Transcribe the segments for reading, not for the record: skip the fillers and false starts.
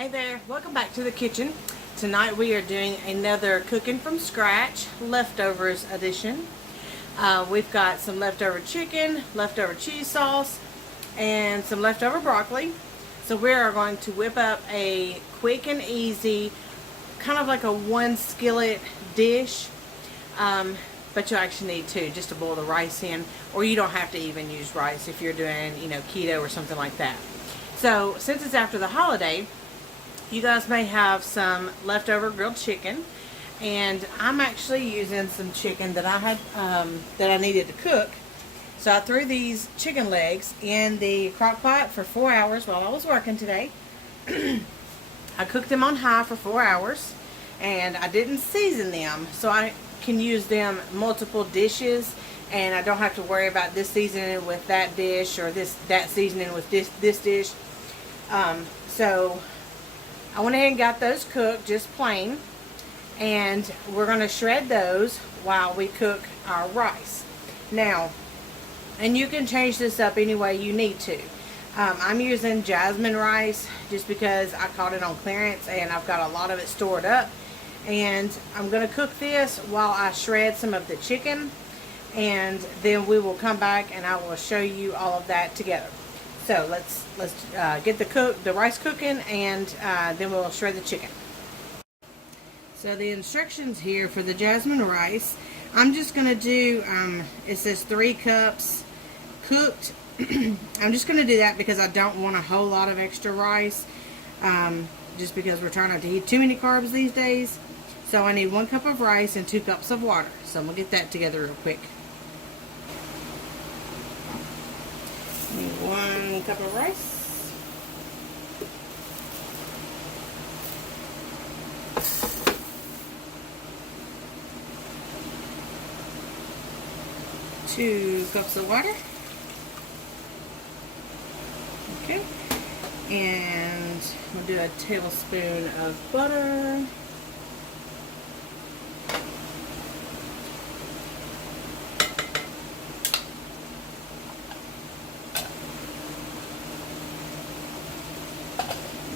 Hey there, welcome back to the kitchen. Tonight we are doing another cooking from scratch leftovers edition. We've got some leftover chicken, leftover cheese sauce, and some leftover broccoli. So we are going to whip up a quick and easy, kind of like a one skillet dish. But you actually need two just to boil the rice in, or you don't have to even use rice if you're doing, keto or something like that. So since it's after the holiday, you guys may have some leftover grilled chicken, and I'm actually using some chicken that I had that I needed to cook. So I threw these chicken legs in the crock pot for 4 hours while I was working today. I cooked them on high for 4 hours, and I didn't season them, so I can use them multiple dishes, and I don't have to worry about this seasoning with that dish or that seasoning with this dish. So I went ahead and got those cooked just plain, and we're going to shred those while we cook our rice. Now, and you can change this up any way you need to. I'm using jasmine rice just because I caught it on clearance and I've got a lot of it stored up, and I'm going to cook this while I shred some of the chicken, and then we will come back and I will show you all of that together. So let's get the rice cooking, and then we'll shred the chicken. So the instructions here for the jasmine rice, I'm just going to do, it says 3 cups cooked. I'm just going to do that because I don't want a whole lot of extra rice, just because we're trying not to eat too many carbs these days. So I need 1 cup of rice and 2 cups of water. So I'm going to get that together real quick. 1 cup of rice. Two cups of water. Okay. And we'll do a tablespoon of butter.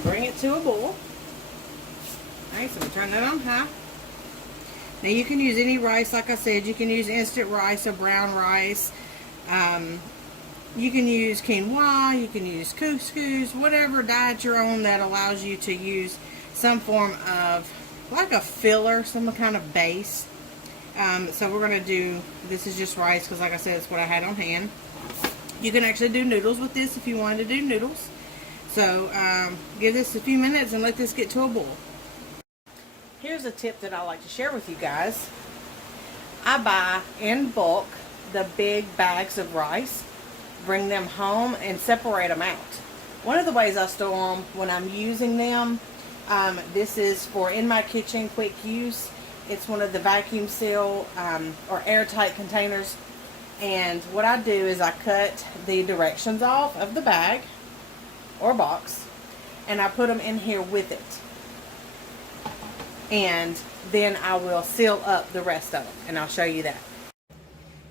Bring it to a boil. Alright, so we'll turn that on high. Now you can use any rice, like I said. You can use instant rice or brown rice. You can use quinoa, you can use couscous, whatever diet you're on that allows you to use some form of, like a filler, some kind of base. So we're going to do, this is just rice because like I said, it's what I had on hand. You can actually do noodles with this if you wanted to do noodles. So give this a few minutes and let this get to a boil. Here's a tip that I like to share with you guys. I buy in bulk the big bags of rice, bring them home and separate them out. One of the ways I store them when I'm using them, this is for in my kitchen quick use. It's one of the vacuum seal or airtight containers. And what I do is I cut the directions off of the bag or box, and I put them in here with it, and then I will seal up the rest of them, and I'll show you that.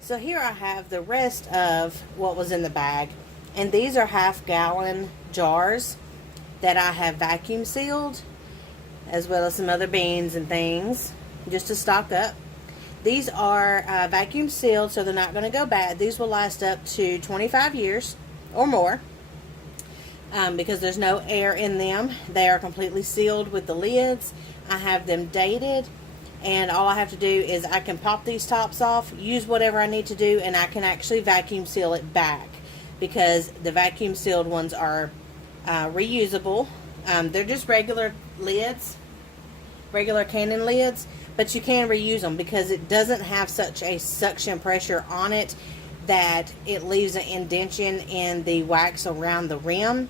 So here I have the rest of what was in the bag, and these are half-gallon jars that I have vacuum sealed, as well as some other beans and things just to stock up. These are vacuum sealed, so they're not going to go bad. These will last up to 25 years or more. Because there's no air in them. They are completely sealed with the lids. I have them dated, and all I have to do is I can pop these tops off, use whatever I need to do, and I can actually vacuum seal it back, because the vacuum sealed ones are reusable. They're just regular lids, regular cannon lids, but you can reuse them because it doesn't have such a suction pressure on it that it leaves an indentation in the wax around the rim.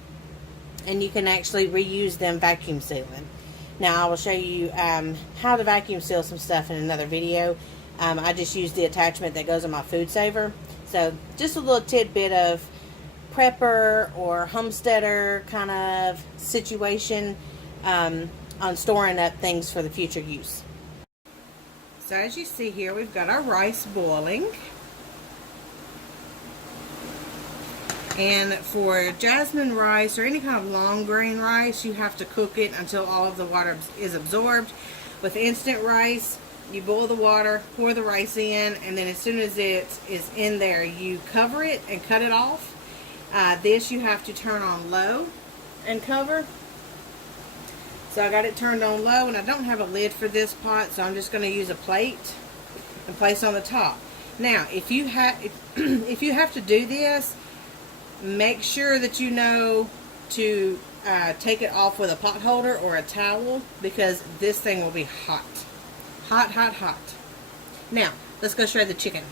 And you can actually reuse them vacuum sealing. Now I will show you how to vacuum seal some stuff in another video. I just used the attachment that goes on my food saver. So just a little tidbit of prepper or homesteader kind of situation on storing up things for the future use. So as you see here, we've got our rice boiling. And for jasmine rice or any kind of long grain rice, you have to cook it until all of the water is absorbed. With instant rice, you boil the water, pour the rice in, and then as soon as it is in there, you cover it and cut it off. This you have to turn on low and cover. So I got it turned on low, and I don't have a lid for this pot, so I'm just going to use a plate and place on the top. Now, if you have to do this, make sure that you know to take it off with a pot holder or a towel, because this thing will be hot. Hot, hot, hot. Now, let's go shred the chicken.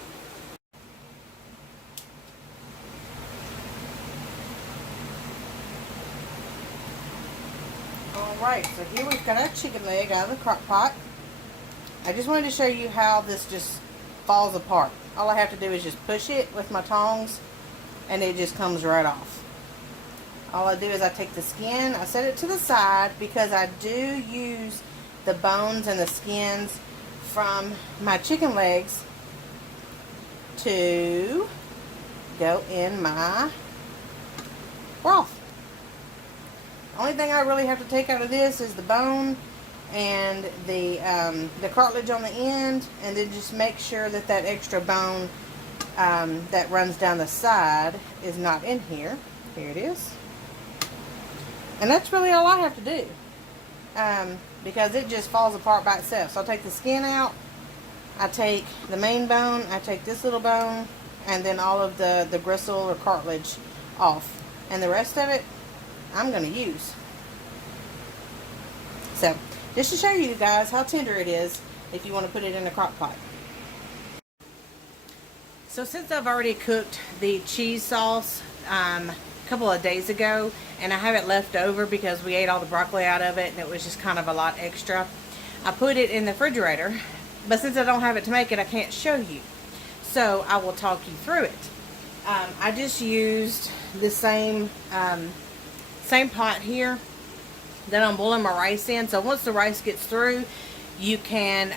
Alright, so here we've got our chicken leg out of the crock pot. I just wanted to show you how this just falls apart. All I have to do is just push it with my tongs, and it just comes right off. All I do is I take the skin, I set it to the side, because I do use the bones and the skins from my chicken legs to go in my broth. The only thing I really have to take out of this is the bone and the cartilage on the end, and then just make sure that that extra bone that runs down the side is not in here. Here it is. And that's really all I have to do, because it just falls apart by itself. So I'll take the skin out, I take the main bone, I take this little bone, and then all of the gristle or cartilage off. And the rest of it, I'm going to use. So, just to show you guys how tender it is if you want to put it in a crock pot. So since I've already cooked the cheese sauce a couple of days ago, and I have it left over because we ate all the broccoli out of it and it was just kind of a lot extra, I put it in the refrigerator. But since I don't have it to make it, I can't show you. So I will talk you through it. I just used the same pot here that I'm boiling my rice in. So once the rice gets through, you can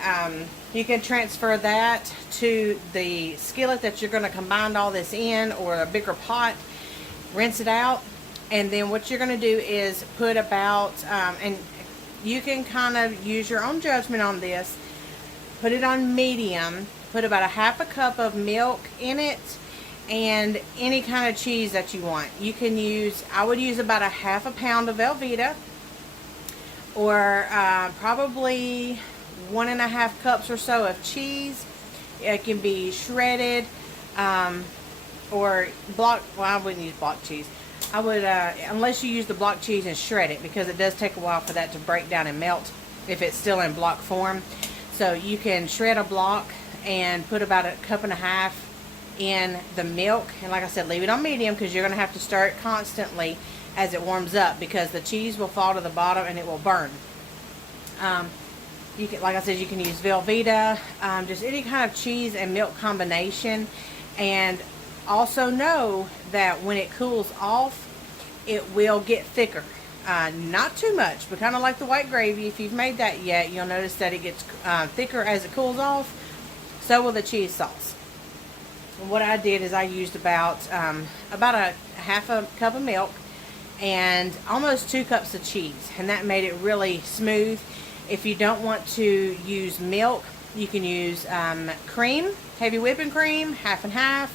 transfer that to the skillet that you're going to combine all this in, or a bigger pot. Rinse it out, and then what you're going to do is put about, and you can kind of use your own judgment on this, put it on medium, put about a half a cup of milk in it, and any kind of cheese that you want. You can use, I would use about a half a pound of Velveeta, or probably 1.5 cups or so of cheese. It can be shredded, or block. Well, I wouldn't use block cheese. I would, unless you use the block cheese and shred it, because it does take a while for that to break down and melt if it's still in block form. So you can shred a block and put about 1.5 cups in the milk, and like I said, leave it on medium, because you're going to have to stir it constantly as it warms up, because the cheese will fall to the bottom and it will burn. You can, like I said, you can use Velveeta, just any kind of cheese and milk combination. And also know that when it cools off, it will get thicker. Not too much, but kind of like the white gravy. If you've made that yet, you'll notice that it gets thicker as it cools off. So will the cheese sauce. And what I did is I used about a half a cup of milk and almost 2 cups of cheese, and that made it really smooth. If you don't want to use milk, you can use cream, heavy whipping cream, half and half.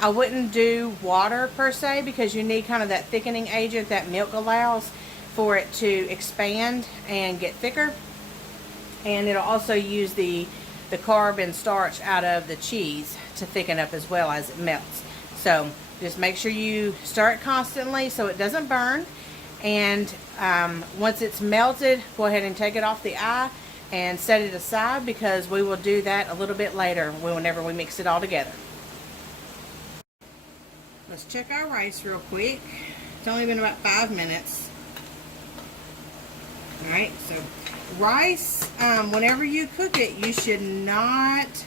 I wouldn't do water per se, because you need kind of that thickening agent that milk allows for it to expand and get thicker. And it'll also use the carb and starch out of the cheese to thicken up as well as it melts. So just make sure you stir it constantly so it doesn't burn. And once it's melted, go ahead and take it off the eye and set it aside, because we will do that a little bit later whenever we mix it all together. Let's check our rice real quick. It's only been about 5 minutes. Alright, so rice, whenever you cook it, you should not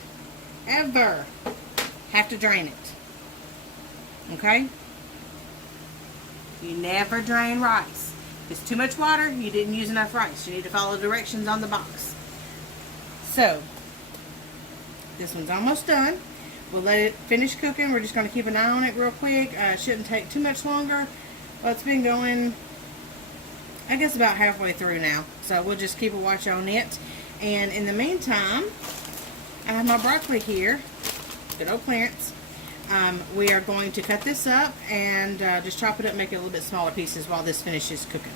ever have to drain it. Okay? You never drain rice. If it's too much water, you didn't use enough rice. You need to follow the directions on the box. So, this one's almost done. We'll let it finish cooking. We're just going to keep an eye on it real quick. It shouldn't take too much longer. Well, it's been going, I guess, about halfway through now. So we'll just keep a watch on it. And in the meantime, I have my broccoli here. Good old Clarence. We are going to cut this up and just chop it up, make it a little bit smaller pieces while this finishes cooking.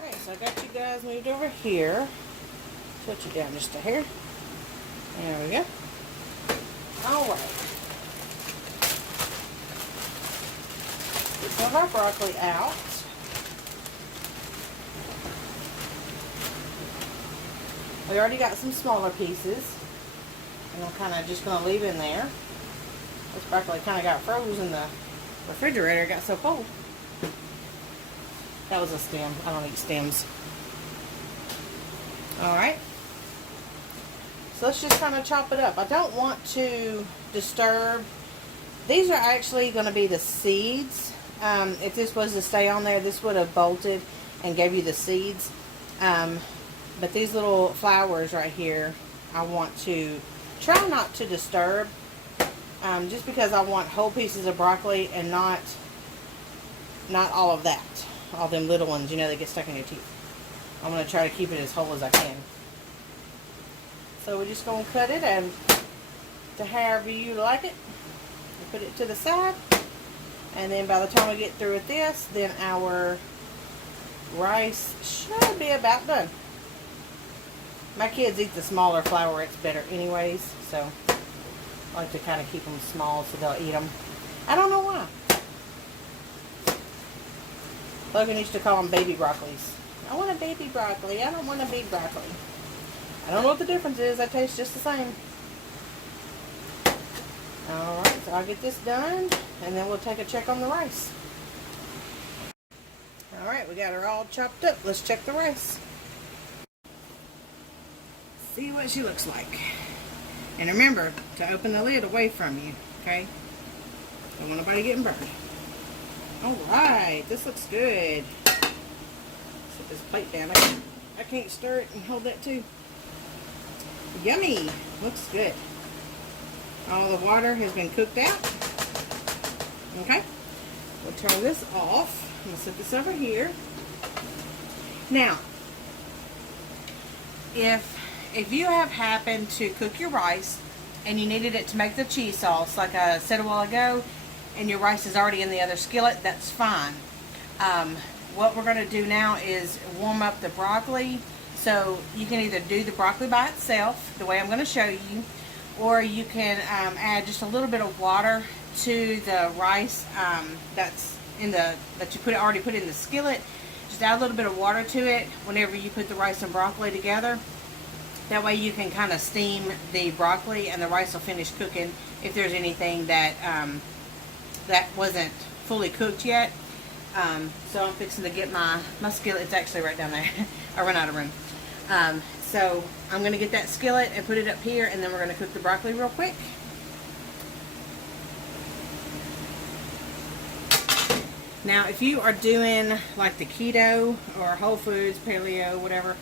Alright, so I got you guys moved over here. Put you down just a hair. There we go. Alright. Get some of our broccoli out. We already got some smaller pieces. And I'm kind of just going to leave in there. This broccoli kind of got froze in the refrigerator. It got so cold. That was a stem. I don't eat stems. Alright. So let's just kind of chop it up. I don't want to disturb. These are actually going to be the seeds. If this was to stay on there, this would have bolted and gave you the seeds. But these little flowers right here, I want to try not to disturb. Just because I want whole pieces of broccoli and not all of that. All them little ones, you know, that get stuck in your teeth. I'm going to try to keep it as whole as I can. So we're just going to cut it and to however you like it. And put it to the side. And then by the time we get through with this, then our rice should be about done. My kids eat the smaller flowers better anyways, so I like to kind of keep them small so they'll eat them. I don't know why. Logan used to call them baby broccolis. I want a baby broccoli. I don't want a big broccoli. I don't know what the difference is. They taste just the same. Alright, so I'll get this done and then we'll take a check on the rice. Alright, we got her all chopped up. Let's check the rice. See what she looks like. And remember to open the lid away from you, okay? Don't want nobody getting burned. Alright, this looks good. Set this plate down. I can't stir it and hold that too. Yummy! Looks good. All the water has been cooked out. Okay? We'll turn this off. I'm going to set this over here. Now, if you have happened to cook your rice and you needed it to make the cheese sauce, like I said a while ago, and your rice is already in the other skillet, that's fine. What we're going to do now is warm up the broccoli. So you can either do the broccoli by itself, the way I'm going to show you, or you can add just a little bit of water to the rice that's that you already put in the skillet. Just add a little bit of water to it whenever you put the rice and broccoli together. That way you can kind of steam the broccoli and the rice will finish cooking if there's anything that that wasn't fully cooked yet. So I'm fixing to get my skillet. It's actually right down there. I run out of room. So I'm going to get that skillet and put it up here, and then we're going to cook the broccoli real quick. Now if you are doing like the keto or whole foods, paleo, whatever,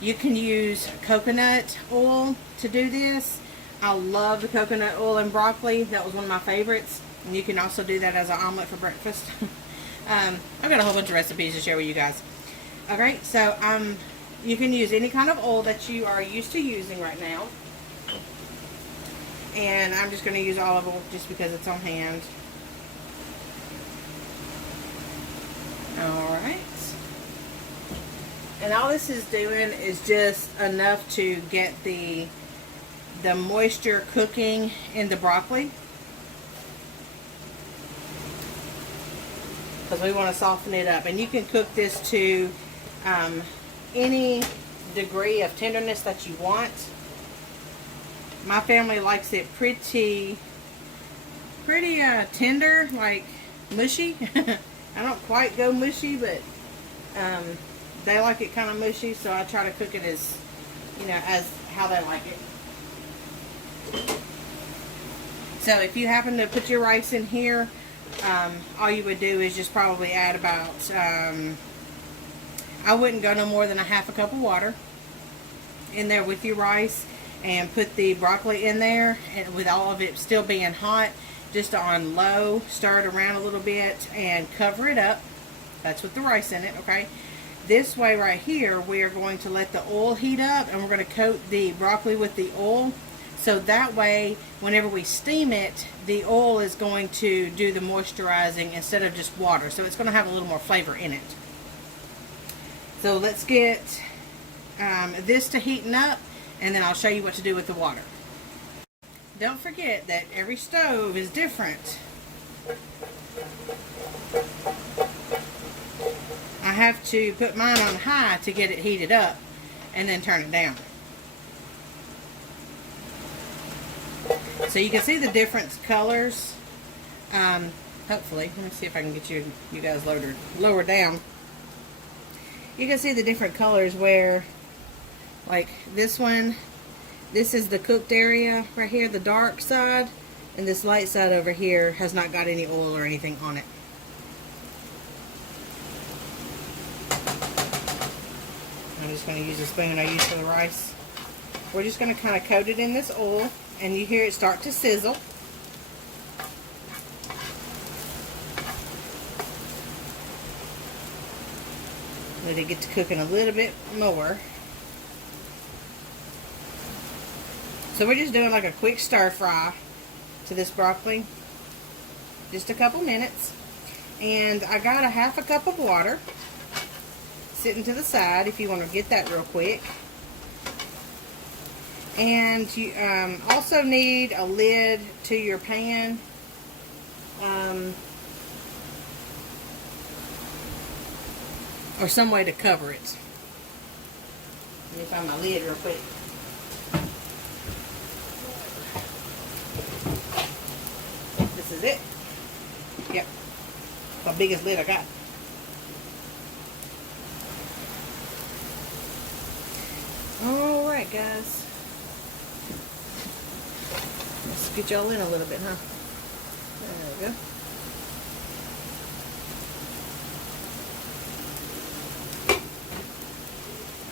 you can use coconut oil to do this. I love the coconut oil and broccoli. That was one of my favorites. And you can also do that as an omelet for breakfast. I've got a whole bunch of recipes to share with you guys. Alright, so you can use any kind of oil that you are used to using right now. And I'm just going to use olive oil just because it's on hand. Alright. And all this is doing is just enough to get the moisture cooking in the broccoli. Because we want to soften it up. And you can cook this to any degree of tenderness that you want. My family likes it pretty tender, like mushy. I don't quite go mushy, but they like it kind of mushy, so I try to cook it as, you know, as how they like it. So if you happen to put your rice in here, all you would do is just probably add about, I wouldn't go no more than a half a cup of water in there with your rice. and put the broccoli in there, and with all of it still being hot, just on low, stir it around a little bit and cover it up. That's with the rice in it, okay? This way right here, we are going to let the oil heat up, and we're going to coat the broccoli with the oil. So that way, whenever we steam it, the oil is going to do the moisturizing instead of just water. So it's going to have a little more flavor in it. So let's get this to heating up, and then I'll show you what to do with the water. Don't forget that every stove is different. I have to put mine on high to get it heated up, and then turn it down. So you can see the different colors. Hopefully, let me see if I can get you guys lower down. You can see the different colors where, like this one, this is the cooked area right here, the dark side, and this light side over here has not got any oil or anything on it. I'm just going to use the spoon I use for the rice. We're just going to kind of coat it in this oil, and you hear it start to sizzle. Let it get to cooking a little bit more. So we're just doing like a quick stir fry to this broccoli. Just a couple minutes. And I got a half a cup of water sitting to the side if you want to get that real quick. And you also need a lid to your pan. Or some way to cover it. Let me find my lid real quick. This is it. Yep. The biggest lid I got. Alright guys. Let's get y'all in a little bit, huh? There we go.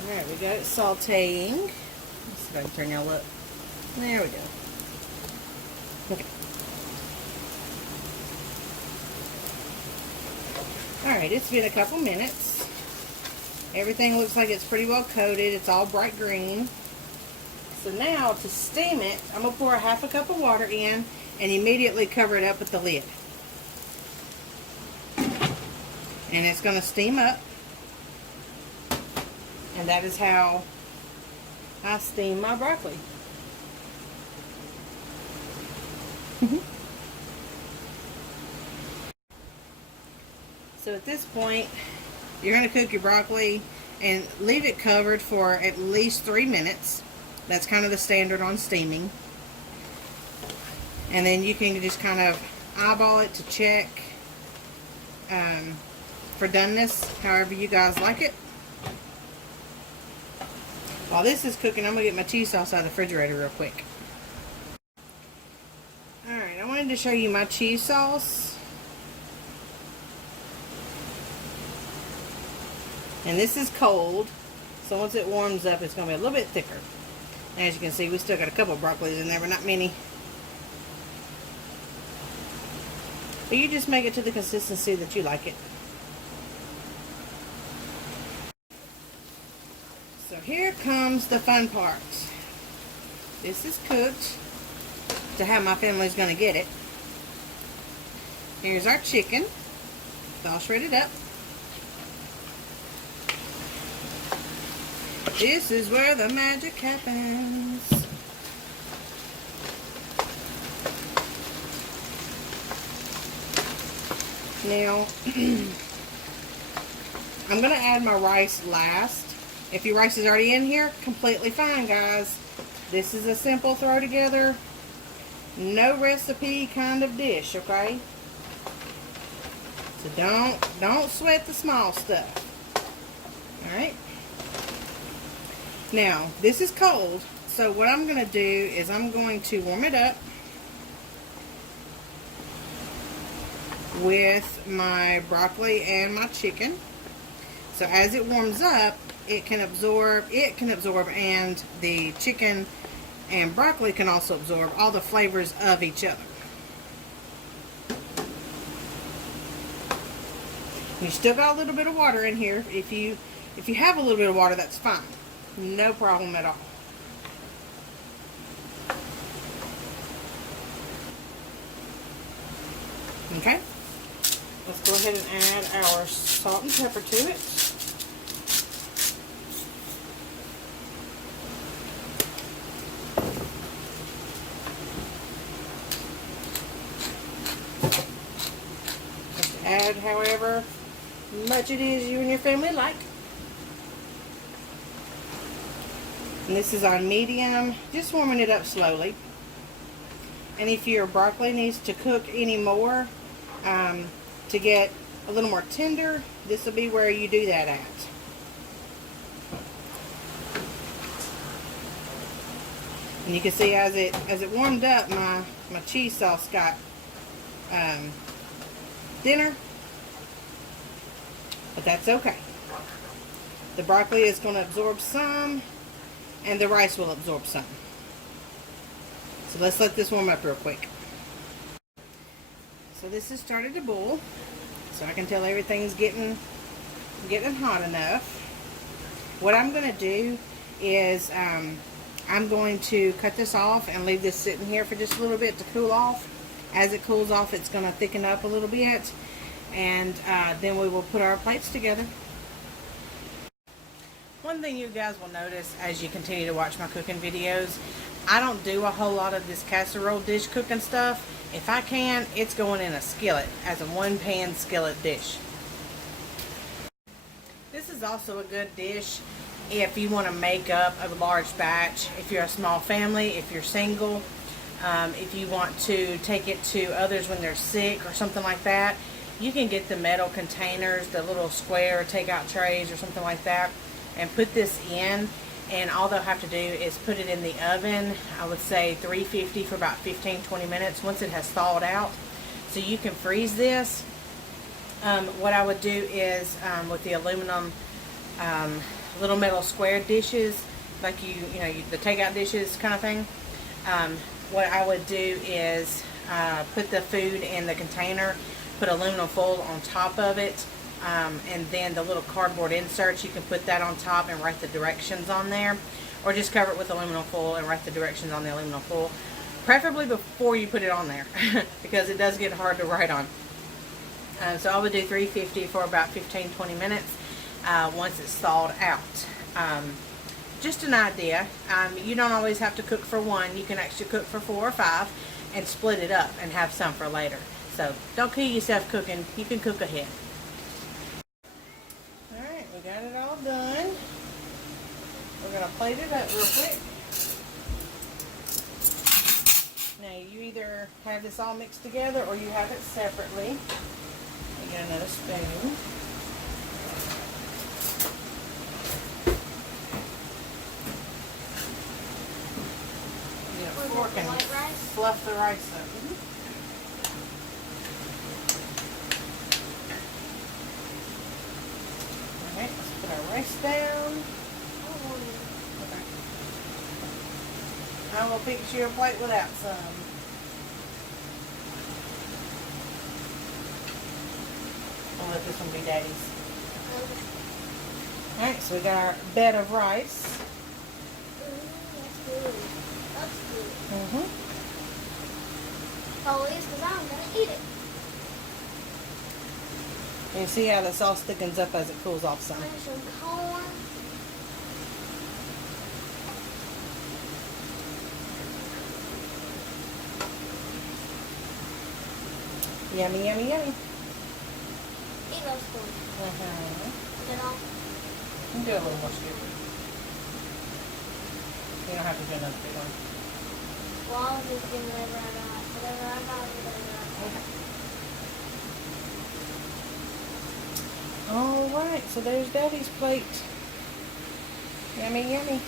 There we go, it's sauteing. Let's see if I can turn y'all up. There we go. Okay. Alright, it's been a couple minutes. Everything looks like it's pretty well coated. It's all bright green. So now to steam it, I'm going to pour a half a cup of water in and immediately cover it up with the lid. And it's going to steam up. And that is how I steam my broccoli. So at this point, you're going to cook your broccoli and leave it covered for at least 3 minutes. That's kind of the standard on steaming. And then you can just kind of eyeball it to check for doneness, however you guys like it. While this is cooking, I'm going to get my cheese sauce out of the refrigerator real quick. Alright, I wanted to show you my cheese sauce. And this is cold, so once it warms up, it's going to be a little bit thicker. As you can see, we still got a couple of broccolis in there, but not many. But you just make it to the consistency that you like it. So here comes the fun part. This is cooked to how my family's going to get it. Here's our chicken. It's all shredded up. This is where the magic happens. Now, I'm going to add my rice last. If your rice is already in here, completely fine, guys. This is a simple throw together, no recipe kind of dish, okay? So don't sweat the small stuff. Alright? Now, this is cold, so what I'm going to do is I'm going to warm it up with my broccoli and my chicken. So as it warms up, it can absorb, and the chicken And broccoli can also absorb all the flavors of each other. You still got a little bit of water in here. If you have a little bit of water, that's fine. No problem at all. Okay. Let's go ahead and add our salt and pepper to it. Just add however much it is you and your family like. And this is on medium, just warming it up slowly. And if your broccoli needs to cook any more to get a little more tender, this will be where you do that at. And you can see as it warmed up, my cheese sauce got thinner, but that's okay. The broccoli is going to absorb some, and the rice will absorb some. So let's let this warm up real quick. So this has started to boil, so I can tell everything's getting hot enough. What I'm going to do is I'm going to cut this off and leave this sitting here for just a little bit to cool off. As it cools off, it's going to thicken up a little bit, and then we will put our plates together. One thing you guys will notice as you continue to watch my cooking videos, I don't do a whole lot of this casserole dish cooking stuff. If I can, it's going in a skillet as a one-pan skillet dish. This is also a good dish if you want to make up a large batch, if you're a small family, if you're single, if you want to take it to others when they're sick or something like that. You can get the metal containers, the little square takeout trays or something like that, and put this in, and all they'll have to do is put it in the oven, I would say 350 for about 15-20 minutes once it has thawed out. So you can freeze this. What I would do is with the aluminum little metal square dishes, like the takeout dishes kind of thing, what I would do is put the food in the container, put aluminum foil on top of it, and then the little cardboard inserts, you can put that on top and write the directions on there, or just cover it with aluminum foil and write the directions on the aluminum foil, preferably before you put it on there because it does get hard to write on. So I would do 350 for about 15-20 minutes once it's thawed out. Just an idea. You don't always have to cook for one. You can actually cook for 4 or 5 and split it up and have some for later. So don't kill yourself cooking. You can cook ahead. Alright, we got it all done. We're going to plate it up real quick. Now you either have this all mixed together or you have it separately. We get another spoon. Fork and fluff the rice up. Alright, let's put our rice down. Okay. I will fix you a plate without some. I'll let this one be Daddy's. Alright, so we got our bed of rice. Probably is because I'm going to eat it. And you see how the sauce thickens up as it cools off some. There's some corn. Yummy, yummy, yummy. Eat those corn. Is it all? You can do a little more scoop. You don't have to do another big one. Well, I'll just do whatever I got. Whatever I got, whatever I got. Okay. Alright, so there's Daddy's plate. Yummy, yummy.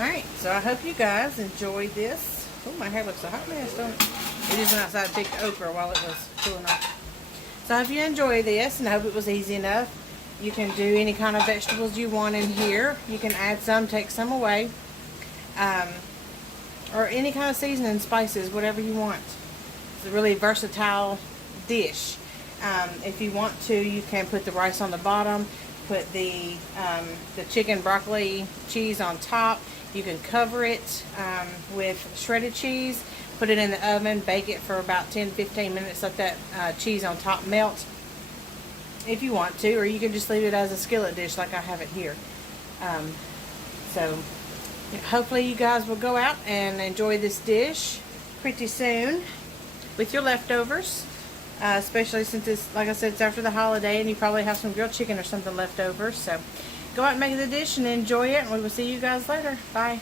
Alright, so I hope you guys enjoyed this. Oh, my hair looks a hot mess, don't it? It just went outside and picked okra while it was cooling off. So I hope you enjoy this, and I hope it was easy enough. You can do any kind of vegetables you want in here. You can add some, take some away. Or any kind of seasoning, spices, whatever you want. It's a really versatile dish. If you want to, you can put the rice on the bottom, put the chicken, broccoli, cheese on top. You can cover it with shredded cheese, put it in the oven, bake it for about 10-15 minutes, let that cheese on top melt if you want to, or you can just leave it as a skillet dish like I have it here. So hopefully you guys will go out and enjoy this dish pretty soon with your leftovers, especially since it's, like I said, it's after the holiday and you probably have some grilled chicken or something left over. So go out and make the dish and enjoy it, and we will see you guys later. Bye.